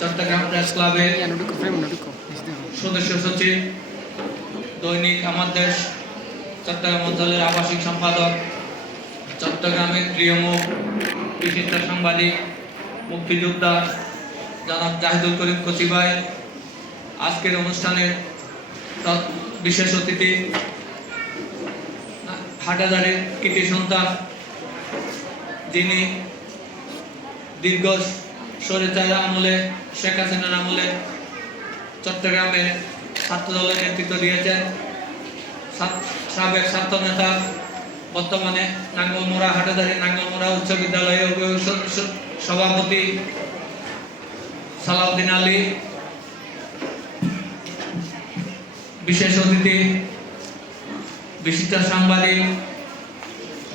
Chittagong press. Este, সদস্য সচিব দৈনিক আমার দেশ চট্টগ্রাম অঞ্চলের আবাসিক সম্পাদক চট্টগ্রামের প্রিয় মুখ বিশিষ্ট সাংবাদিক মুক্তিযোদ্ধা জনাব জাহিদুল করিম কচিবাই আজকের অনুষ্ঠানের বিশেষ অতিথি হাটাজারের কৃতি সন্তান যিনি দীর্ঘ স্বৈরাচার আমলে, শেখ হাসিনার আমলে চট্টগ্রামে ছাত্র দলের নেতৃত্ব দিয়েছেন। সাবেক ছাত্র নেতা, বর্তমানে নাঙ্গলমোড়া হাটাদারি, নাঙ্গলমোড়া উচ্চ বিদ্যালয়ের অভিভাবক সভাপতি সালাউদ্দিন আলী, বিশেষ অতিথি, বিশিষ্ট সাংবাদিক,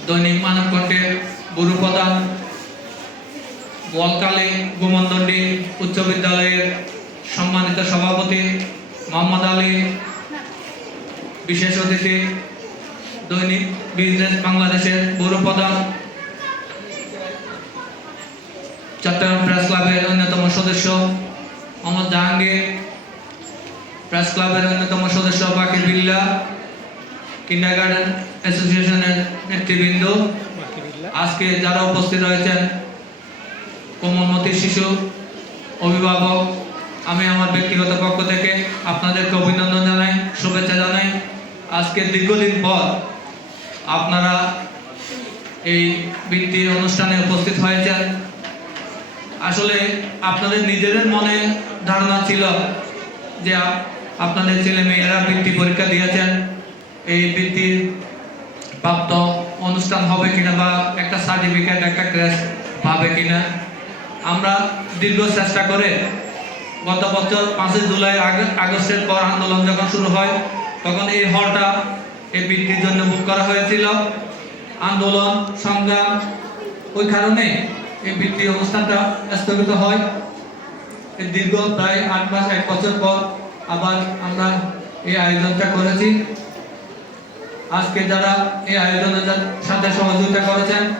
দৈনিক মানব কণ্ঠের গুরু প্রধান বোয়ালকালী গোমন্দন্ডি উচ্চ বিদ্যালয়ের সম্মানিত সভাপতি মোহাম্মদ আলী বিশেষ অতিথি দৈনিক বিজনেস বাংলাদেশের গৌরব প্রধান চট্টগ্রাম প্রেস ক্লাবের অন্যতম সদস্য মোহাম্মদ জাহাঙ্গীর প্রেস ক্লাবের অন্যতম সদস্য বাকির বিল্লা কিন্ডার গার্ডেন অ্যাসোসিয়েশনের নেতৃবৃন্দ। আজকে যারা উপস্থিত রয়েছেন কোমলমতি শিশু, অভিভাবক, আমি আমার ব্যক্তিগত পক্ষ থেকে আপনাদেরকে অভিনন্দন জানাই, শুভেচ্ছা জানাই। আজকে দীর্ঘদিন পর আপনারা এই বৃত্তি অনুষ্ঠানে উপস্থিত হয়েছেন। আসলে আপনাদের নিজেদের মনে ধারণা ছিল যে আপনাদের ছেলে মেয়েরা বৃত্তি পরীক্ষা দিয়েছেন। এই বৃত্তির প্রাপ্ত অনুষ্ঠান হবে কিনা বা একটা সার্টিফিকেট একটা ক্রেস পাবে কিনা। আমরা দীর্ঘ চেষ্টা করে গত বছর পাঁচই জুলাই আগ- আগস্টের পর আন্দোলন যখন শুরু হয়, তখন এই হলটা এই বৃত্তির জন্য বুক করা হয়েছিল। আন্দোলন, সংগ্রাম, ওই কারণে এই বৃত্তি অনুষ্ঠানটা স্থগিত হয়। এই দীর্ঘ প্রায় আট মাস, এক বছর পর আবার আমরা এই আয়োজনটা করেছি। আজকে যারা এই আয়োজনের সাথে সহযোগিতা করেছেন,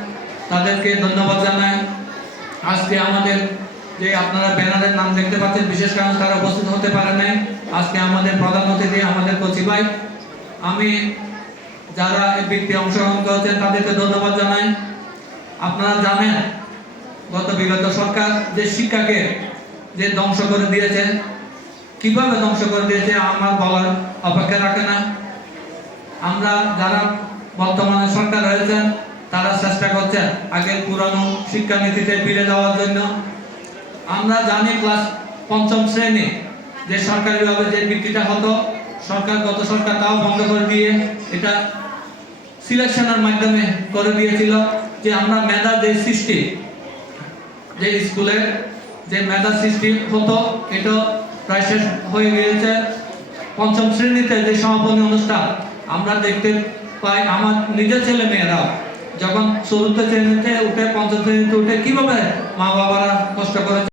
তাদেরকে ধন্যবাদ জানাই। আজকে আমাদের যে আপনারা ব্যানারের নাম দেখতে পাচ্ছেন, বিশেষ কারণে তারা উপস্থিত হতে পারে নাই। আজকে আমাদের প্রধান অতিথি আমাদের কচি ভাই। আমি যারা এই বৃত্তি অংশগ্রহণ করেছেন, তাদেরকে ধন্যবাদ জানাই। আপনারা জানেন, গত বিগত সরকার যে শিক্ষাকে যে ধ্বংস করে দিয়েছে, কীভাবে ধ্বংস করে দিয়েছে আমার বলার অপেক্ষা রাখে না। আমরা যারা বর্তমানে সরকার রয়েছেন তারা চেষ্টা করছেন আগের পুরানো শিক্ষানীতিতে ফিরে যাওয়ার জন্য। আমরা জানি ক্লাস পঞ্চম শ্রেণি যে সরকারিভাবে যে বৃত্তিটা হতো, সরকার গত সরকার তাও বন্ধ করে দিয়ে এটা সিলেকশনের মাধ্যমে করে দিয়েছিল যে আমরা মেধা যে সৃষ্টি, যে স্কুলে যে মেধা সৃষ্টি হতো, এটা প্রায় শেষ হয়ে গিয়েছে। পঞ্চম শ্রেণীতে যে সমাপনী অনুষ্ঠান, আমরা দেখতে পাই আমার নিজের ছেলে মেয়েরা যখন চতুর্থ শ্রেণীতে উঠে পঞ্চম শ্রেণীতে উঠে কীভাবে মা বাবারা কষ্ট করেছে?